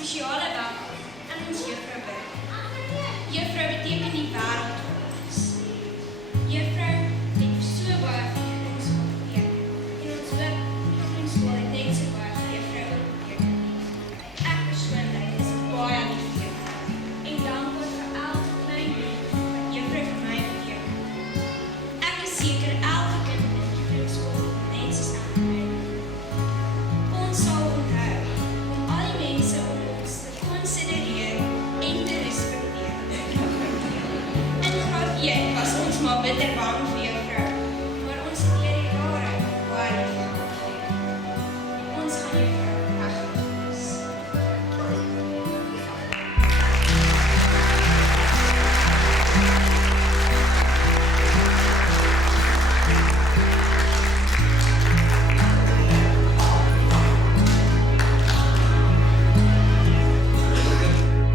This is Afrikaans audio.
spesiale welkom aan ons juffrou Burg. Juffrou beteken die wêreld vir ons. Juffrou het so baie vir ons beteken. En ons hoop dat ons skool het net so baie vir juffrou beteken. Ek persoonlik is baie lief vir juffrou. En dankbaar vir elke klein ding wat juffrou vir my beteken. Ek is seker elke kind in juffrou skool net soos ek my. Ons sal onthou om al die mense om ons te considereer en te respekteer. In graad 1 was ons maar bitter bang